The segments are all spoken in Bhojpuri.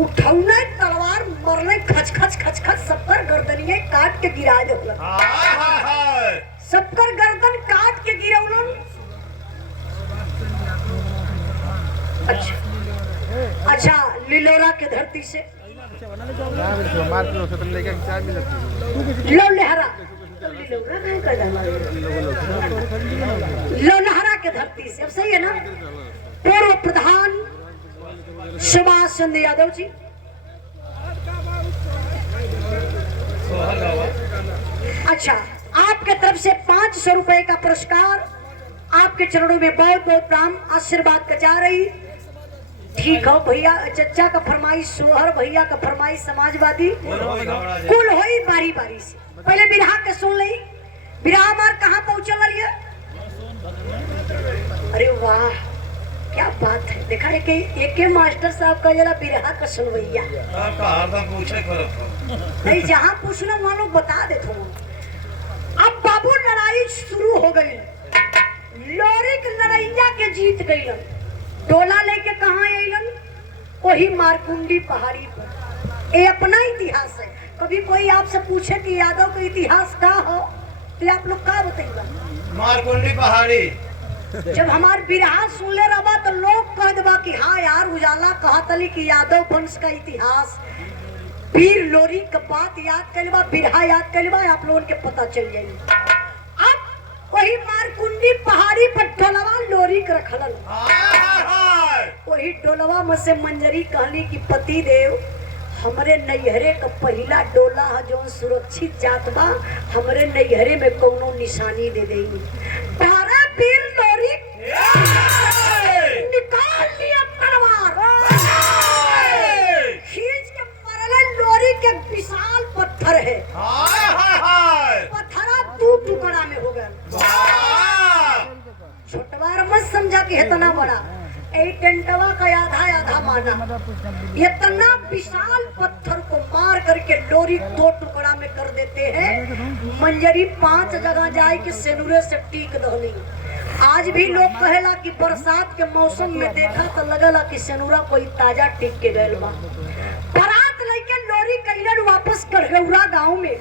उठौने तलवार मरले खच खच खच खच सबकर गर्दनिए काट के गिरा देलन। सबकर गर्दन काट के गिरौलन। अच्छा लिलोरा के धरती से लोलहरा के धरती से, अब सही है ना? पूर्व प्रधान सुभाष चंद्र यादव जी, अच्छा आपके तरफ से 500 रुपए का पुरस्कार आपके चरणों में बहुत बहुत प्रणाम आशीर्वाद का जा रही। ठीक हो भैया, चचा का फरमाइश सोहर, भैया का फरमाइश समाजवादी, कुल होई बारी बारी से। पहले बिरहा के सुन ली। बिरहा मार कहाँ पहुंचल रही है? अरे वाह क्या बात है। देखा है कि एक मास्टर साहब का जरा बिरहा का सुनवैया नहीं, जहाँ पूछना वहाँ लोग बता देते हो। अब बाबू लड़ाई शुरू हो गई। लोरिक लड़ैया के जीत गई। डोला लेके कहाँ अलन? वही मारकुंडी पहाड़ी पर। ये अपना इतिहास है। कभी कोई आपसे पूछे कि यादव का इतिहास क्या हो तो आप लोग क्या बताइएगा? मारकुंडी पहाड़ी। जब हमार बिरहा सुन ले रहा तो लोग कह देबा कि हाँ यार उजाला कहा तली कि यादव वंश का इतिहास वीर लोरी का बात याद कर बा, बिरहा याद कर बा, आप लोगों के पता चल जाएगी। अब वही मारकुंडी पहाड़ी पर डोलवा लोरी के रखलन। वही डोलवा में से मंजरी कहली कि पति देव हमरे नैहरे का पहला डोला है जो सुरक्षित जात बा, हमरे नैहरे में कोनो निशानी दे देगी। तारा वीर लोरी निकाल लिया तलवार, खींच के मरले। लोरी के विशाल पत्थर है, पत्थरा दो टुकड़ा में हो गया। छोटवार मत समझा कि इतना बड़ा, एक टेंटवा का आधा आधा माना। इतना विशाल पत्थर को मार करके लोरी दो टुकड़ा में कर देते हैं। मंजरी 5 जगह जाए कि सेनुरे से टीक दहली। आज भी लोग कहेला कि बरसात के मौसम में देखा तो लगला कि सेनुरा कोई ताजा टीक के गयल बा। बारात लेके लोरी कैलन वापस करगौरा गांव में।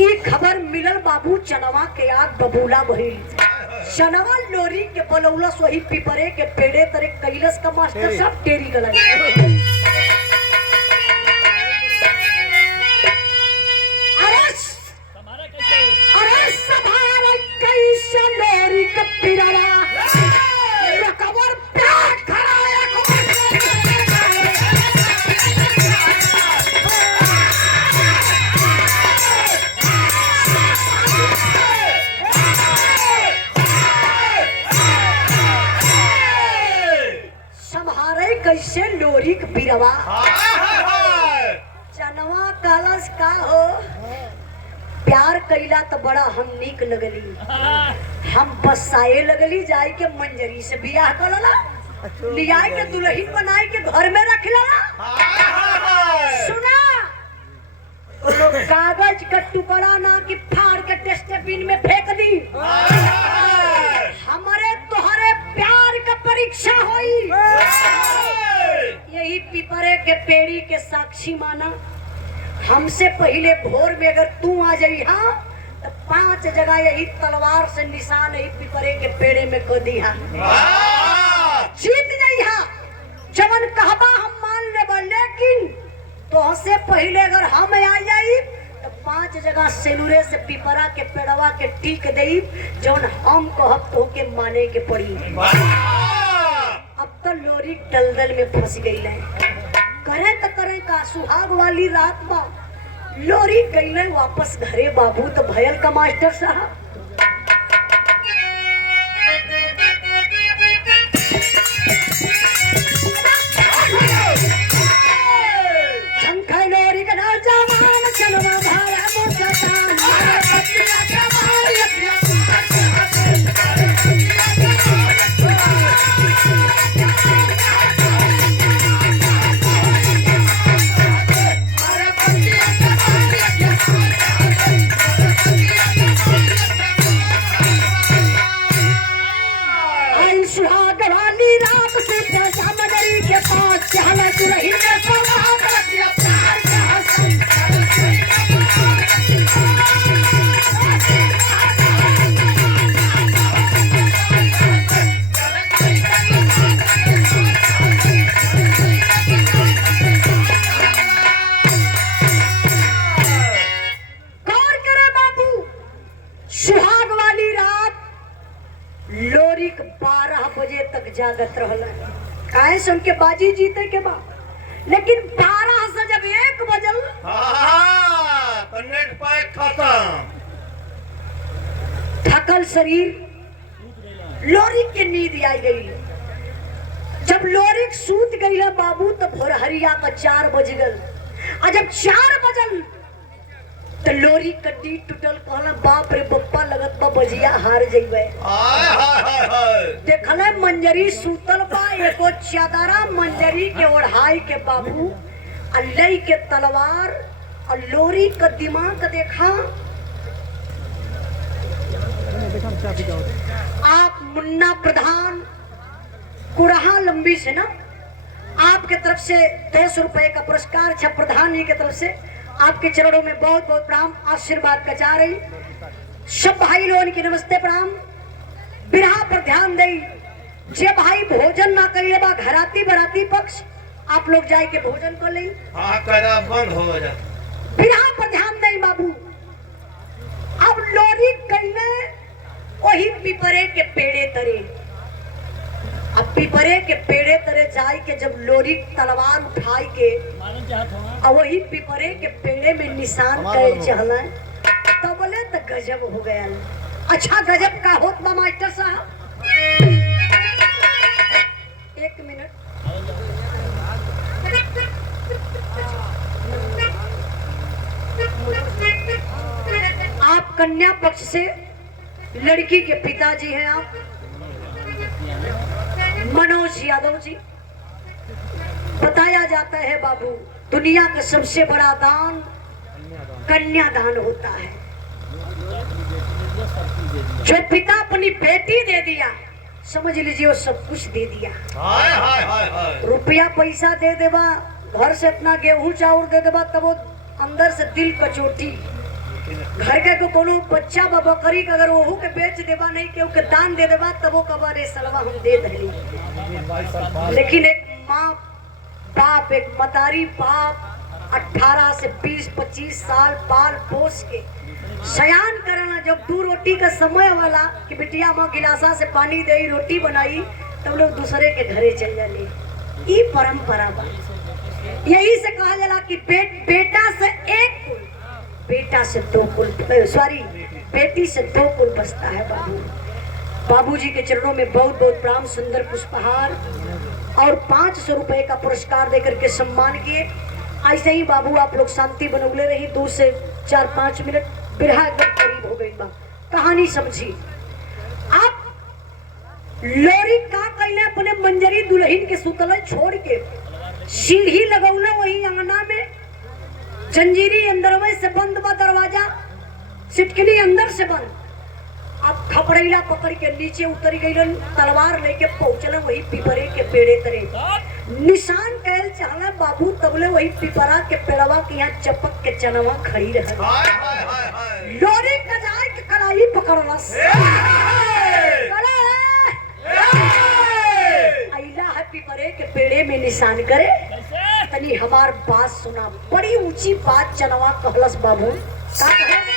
ई खबर मिलल बाबू चनवा के आग बबूला भइल। चनवा लोरी के बलौलस वही पिपरे के पेड़े तरे कैलस का मास्टर साहब टेरी गलत। अरे सभारे कैसे लोरी के पिरवा रकबर प्यार खड़ाया कैसे लोरी के बिरवा। चनवा कलश का हो प्यार कैला तो बड़ा हम नीक लगली। हम बसाए लगली जाए के मंजरी से बियाह करला, लियाई के दुल्हन बनाई के घर में रख लला। सुना कागज का टुकड़ा ना कि फाड़ के डस्टबिन में फेंक दी। हमारे तुम्हारे प्यार का परीक्षा हुई। यही पिपरे के पेड़ी के साक्षी माना। हमसे पहले भोर में अगर तू आ जाई हाँ तो 5 जगह यही तलवार से निशान यही पिपरे के पेड़े में कर दी हाँ। जीत जाई हाँ। जवन कहबा हम मान लेबा, लेकिन तो से पहले अगर हम आ जाई तो 5 जगह सेनुरे से पिपरा के पेड़वा के टीक दई जौन हम कहब तो के माने के पड़ी। अब तो लोरी दलदल में फंस गई है। करे तो करे का सुहाग वाली रात बा लोरी गई वापस घरे बाबू तो भयल का मास्टर साहब। काहे से उनके बाजी जीते के बाद, लेकिन 12 से जब 1 बजल तो नेट पैक खत्म। थकल शरीर, लोरी के नींद आई गई। जब लोरी सूत गई बाबू तो भोरहरिया का 4 बज गल। और जब 4 बजल तो लोरी कड्डी टूटल। कहला बाप रे बप्पा लगत बा बजिया हार जइबे। हाय हाय हाय हाय देखले मंजरी सूतल बा, एगो चादरा मंजरी के ओढ़ाई के बाबू अल्लई के तलवार और लोरी का दिमाग देखा। आप मुन्ना प्रधान कुड़हा लंबी से ना, आपके तरफ से 200 रुपए का पुरस्कार छा। प्रधान जी की तरफ से आपके चरणों में बहुत बहुत प्रणाम, आशीर्वाद का चाह रही। सब भाई लोगों की नमस्ते प्रणाम। बिरहा पर ध्यान दे, जे भाई भोजन ना करिए बा घराती बराती पक्ष आप लोग जाए के भोजन कर ले। हाँ करा बंद हो जा। बिरहा पर ध्यान दे बाबू। अब लोरी कइले वही पिपरे के पेड़े तरे। अब पिपरे के पेड़े तरे जाए के जब लोरी तलवार उठाई के और वही पिपरे के पेड़े में निशान करे चहला तो बोले तो गजब हो गया। अच्छा गजब का होत बा मास्टर साहब। 1 मिनट। आप कन्या पक्ष से लड़की के पिताजी हैं आप मनोज यादव जी। बताया जाता है बाबू दुनिया का सबसे बड़ा दान कन्यादान होता है। जो पिता अपनी बेटी दे दिया समझ लीजिए वो सब कुछ दे दिया। हाय हाय हाय हाय रुपया पैसा दे देबा, घर से इतना गेहूं चावल दे देबा, तब वो अंदर से दिल कचोटी। घर के को कोनो बच्चा बकरी का अगर वहू के बेच देबा नहीं के के दान दे देबा तब वो कबा रे सलवा हम दे दे। लेकिन एक माँ बाप, एक मतारी बाप 18 से 20-25 साल पाल पोस के सयान करना, जब 2 रोटी का समय वाला कि बिटिया माँ गिलासा से पानी दे रोटी बनाई तब लोग दूसरे के घरे चल जाले। ये परंपरा बा। यही से कहा जाला कि बेटा से 1 कुल, बेटा से 2 कुल, सॉरी बेटी से 2 कुल बसता है बाबू। बाबूजी के चरणों में बहुत बहुत प्रणाम। सुंदर पुष्पहार और 500 रुपए का पुरस्कार देकर के सम्मान किए। ऐसे ही बाबू आप लोग शांति बनौले रही। 2 से 4-5 मिनट बिरहा एकदम करीब हो गई बा। कहानी समझी आप। लोरी का कहले अपने मंजरी दुल्हन के सुतल छोड़ के सीढ़ी लगौला वही अंगना में। जंजीरी अंदर से बंद बा, दरवाजा सिटकनी अंदर से बंद। अब खपड़ैला पकड़ के नीचे उतर गई, तलवार लेके पहुंचल वही पिपरे के पेड़े तरे। निशान कहल चाहला बाबू तबले वही पिपरा के पेड़वा के यहाँ चपक के चनवा खड़ी रह। हाय हाय हाय हाय लोरी कजाई के कड़ाई पकड़लस। अइला है पिपरे के पेड़े में निशान करे। तनी हमार बात सुना, बड़ी ऊंची बात चनवा कहलस बाबू। का कहलस?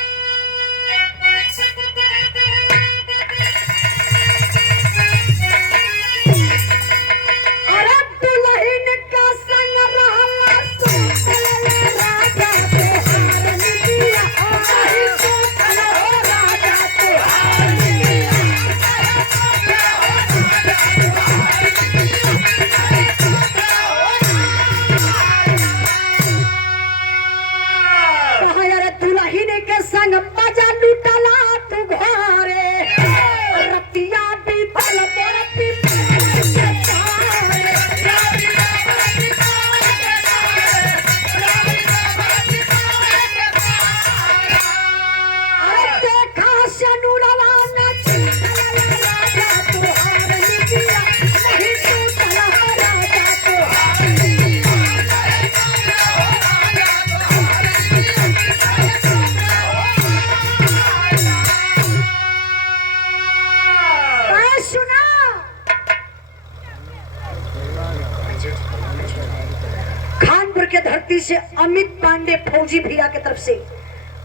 के धरती से अमित पांडे फौजी भैया की तरफ से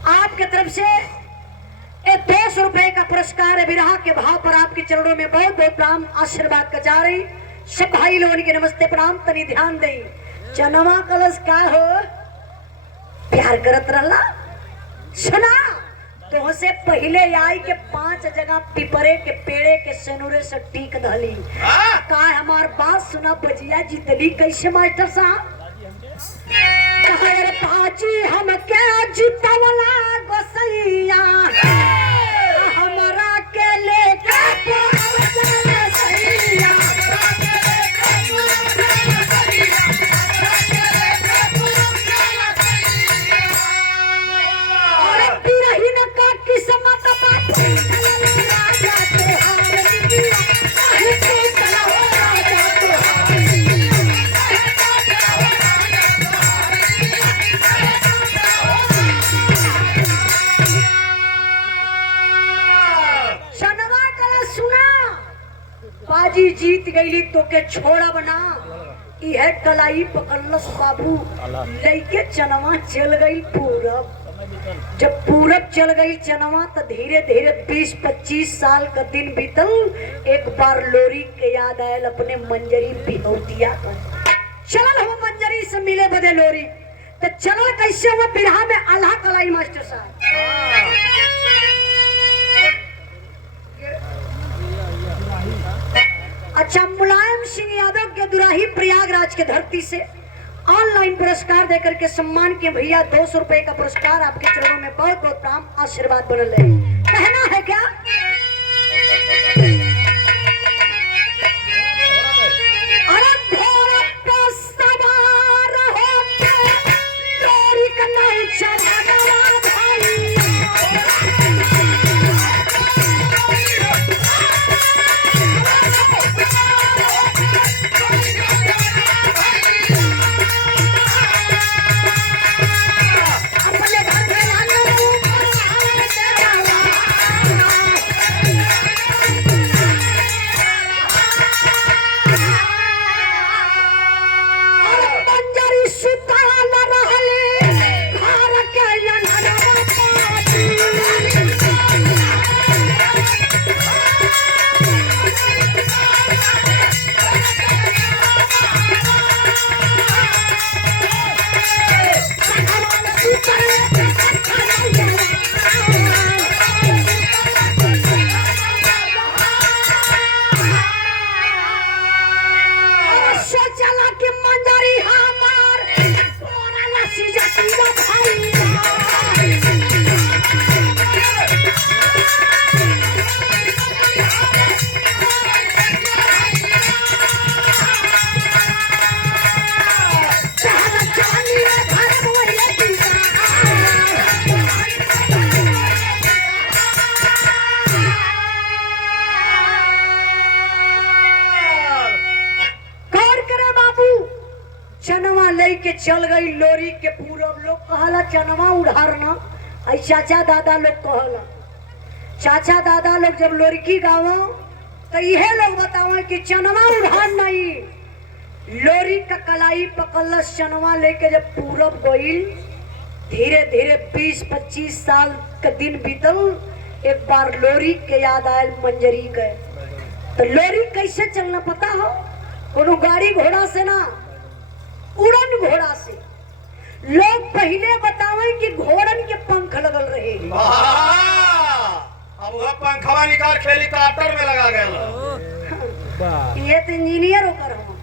आपके तरफ से 200 रुपए का पुरस्कार है। विरहा के भाव पर आपके चरणों में बहुत बहुत प्रणाम, आशीर्वाद का जा रही। सब भाई लोगन के नमस्ते प्रणाम। तनी ध्यान दे, चनवा कलश का हो प्यार करत रहला। सुना, तो से पहले आई के 5 जगह पिपरे के पेड़े के सनुरे से टीक धली। का हमार बात सुना, बजिया जीतली कैसे मास्टर साहब? बाजी हम क्या जीतवला गोसैया, हमरा के लेके सैया। बाजी जीत गईली तो के छोड़ा बना। यह कलाई पकड़लस बाबू, लेके चनवा चल गई पूरब। जब पूरब चल गई चनवा तो धीरे धीरे 20-25 साल का दिन बीतल। एक बार लोरी के याद आयल अपने मंजरी बिहौतिया का। चलल हम मंजरी से मिले बदे लोरी, तो चलल कैसे हुआ बिरहा में अल्लाह कलाई मास्टर साहब। अच्छा, मुलायम सिंह यादव के दुराही प्रयागराज के धरती से ऑनलाइन पुरस्कार देकर के सम्मान के भैया 200 रुपए का पुरस्कार आपके चरणों में बहुत बहुत प्रणाम, आशीर्वाद बनल रहे। कहना है क्या? अरे घोड़े पे सवार होके लोरी का नहीं चढ़ावा भाई। के चल गई लोरी के पूरब। लोग कहला चनवा उड़ारना, आई चाचा दादा लोग कहला। चाचा दादा लोग जब लोरकी गावा तो यह लोग बतावा कि चनवा उड़ार नहीं, लोरी का कलाई पकड़लस। चनवा लेके जब पूरब गई, धीरे धीरे 20-25 साल का दिन बीतल। एक बार लोरी के याद आयल मंजरी के। तो लोरी कैसे चलना पता हो? कोनो गाड़ी घोड़ा से ना, उड़न घोड़ा से। लोग पहले बतावे कि घोड़न के पंख लगल रहे। अब वह पंखवा निकाल के हेलीकॉप्टर में लगा गया। ये तो इंजीनियर होकर हम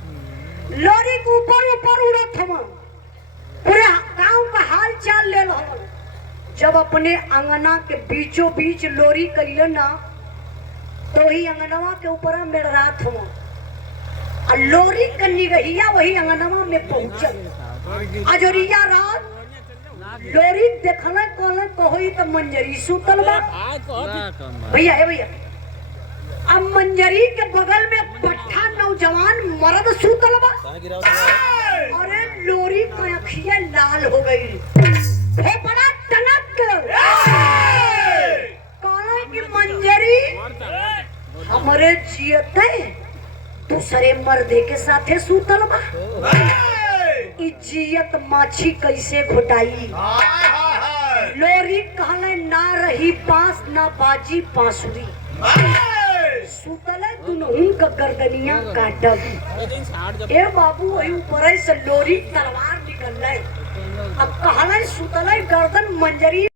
लोरी के ऊपर ऊपर उड़त हम, पूरे गांव का हाल चाल ले हम। जब अपने अंगना के बीचों बीच लोरी कैले ना, तो ही अंगनवा के ऊपर मेड़ रात हम। लोरी का निगहिया वही अंगनवा में पहुंचल। अजोरिया रात लोरी देखना कहले कहोई तो मंजरी सुतल बा। भैया है भैया, अब मंजरी के बगल में पट्ठा नौजवान मर्द सुतल बा। अरे लोरी का अखियां लाल हो गई, बड़ा टनक कहले कि मंजरी हमारे जियते दूसरे मर्दे के साथे सूतल बा। इज्जत माछी कैसे घोटाई। लोरी कहले ना रही पास ना बाजी बांसुरी। सुतल दुनहुन का गर्दनिया काटब। ए बाबू वही ऊपर से लोरी तलवार निकल अब कहल सुतल गर्दन मंजरी